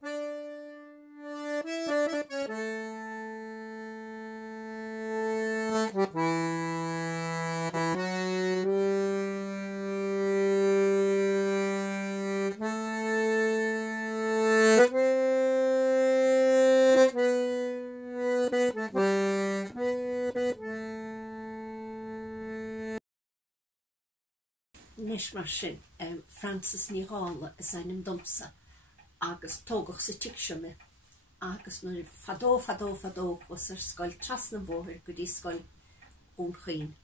Nis mar sin, Frances Uí Chinnéide is einem domsa, agus tógach sa ticsio me, agus nuair fadó was scoil tras na bmhóthir go dtí scoil hÓgáin.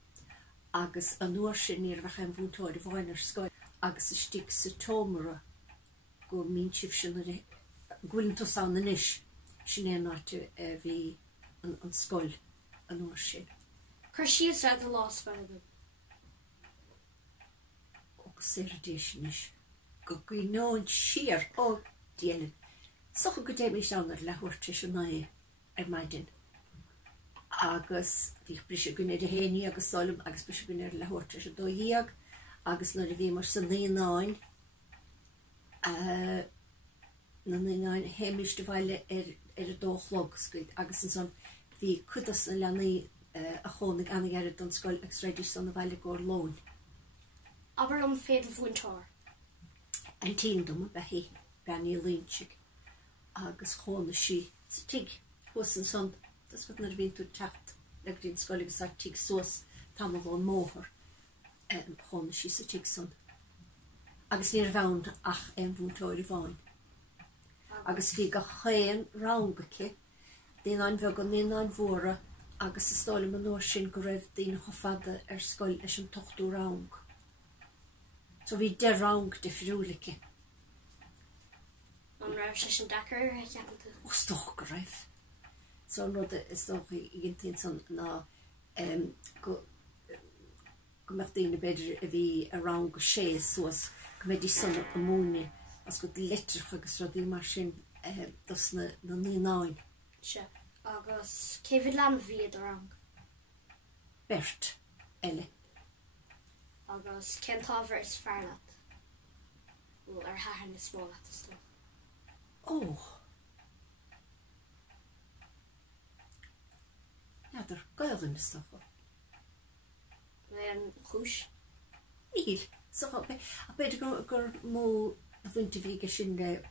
Agus an uair sin níor bheith an bhúntóir bhain scoil, agus is stig sa tómara go mín sibh sin gwyntos an inis sin éonartu bhí an scoil an uair sin. Cur siad ra a lá scoil go? Sérdéisinis go gnáin siar ó déanaan. Socha go déimiis annar lehuirte sin na maidin. Agus bhí brise gine de héine agus solim agus brise gine lehuirte sin dó dhéag agus na bhí mar san naáin na naáin héimiis de bhaile ar a dóchlog scuid agus an son bhí cudas na leanaí a chónig annig ar don scoil agus réidir san na bhaile gór lóin. Aber am féad bhúntóir. An tín dom a hí benní línsig agus chóna sí sa tig was an son das wat na bhín tú techt le dín scoil sa tig sós tam bhón móthir chóna sí sa tig son. Agus níor bhain ach an bhúntóir bháin. Agus bhí go chéan rángacha dín an bheith go níon mhóra agus is stála man nóir sin go raibh dín chofada ar scoil leis an tochtú ráng. So bhí de rang de friúlacha. An raibh sé sin dachar a cheapanta? Ó stoch go raibh. So an rud is stoch I gintinn san ná go meach daoine beidir a bhí a rang go sé suas go méid san a múni as go letrach agus rodí mar sin dus na níonáin. Se, agus céfid lan bhí a rang? Bert, eile. Agus cén tábhar is fearlat ar hathair na smólat is stoch. Ó. Idir gailin is stoch. An chúis? Íl. So a beidir gur mó a bhainte bhí go sin go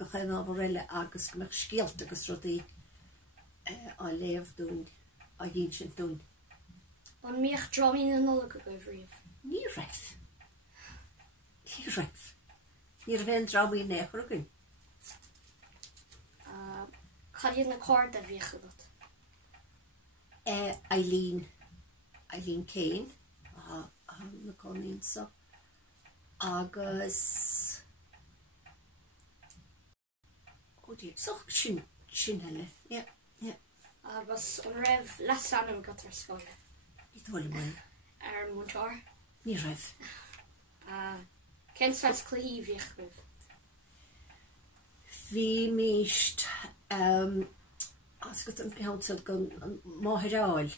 chéan ábhar eile agus go meach scialt agus rodí á léamh dún a dhéon sin dún. An míocht drámín an nula go bhríomh? Ní raibh. Ní raibh. Níor bheith drámín nechar againn. Cadíad na cóir a bhíocha dat? Eileen Céin na conín sa. Agus soch sin heile. Agus an raibh leis anam go ar scoile? Ní dóla mai. Ar múntóir? Ní raibh. Cén sais cluí bhíoch raibh? Bhí míist as go an council go máthráil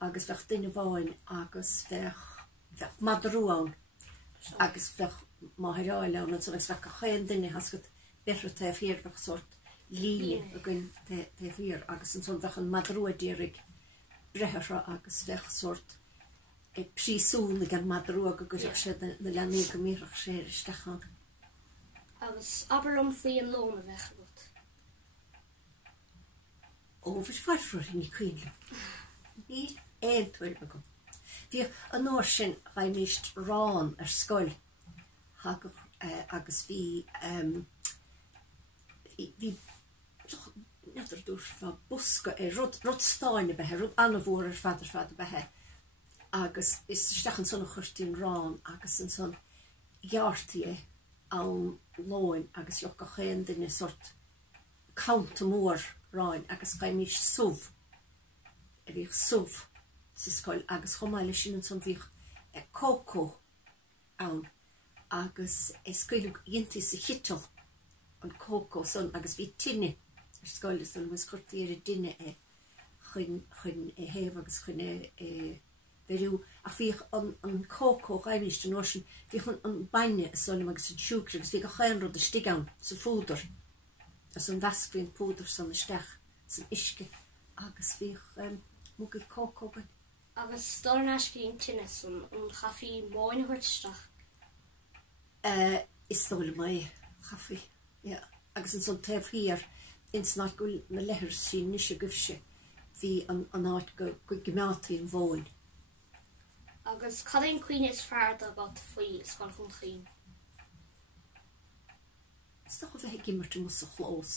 agus bheith duine bháin agus bheith madrúáin agus bheith máthráil an so bheith go chéan duine has go betra ta fíor bheith sort líne a gin ta fíor agus an son bheith an madrúadírig brethra agus bheith sort prísún gan madrúag agus sé na leanaí go míreach sé istechan. Agus aber faoi an lóna bheith bhut? Ó, bhís farfur ní cuinle. Níl éontuair me go. Bhí an nóir sin bhaimíist rán ar scoil agus bhí neidir dúr bha busca rudstáine bethe, rud anmhór ar fad bethe. Agus is stechan son chuirtín rán agus an son gheartaí an lóin agus joch go chéan duine sort count mór ráin agus gaimís súb a bhíh súb sa scoil agus chomáile sin an son bhíh cócó ann agus scoilú dhéantí sa chital an cócó son agus bhí tinine ar scoil son was chuirtaí ar a duine chun héamh agus chun verú a bhíh an cócó gaimís den nóir sin bhí chun an baine solim agus an siúcra agus bhí go chéan rud a stigán sa fúdar as an vescuin púdar san isteach san isce agus bhíh mugad cócógan. Agus stór náiscín tinnis an chafií máin huirteach. Is tóla mai chafi, agus an son tef hir ins náid go na lehir sin níos a gufse hí an áit go gimátí an bháin. Agus cadén cuioine is fearr about faoi scoil chun chin. Sta go bheith gimmart mu a chlós.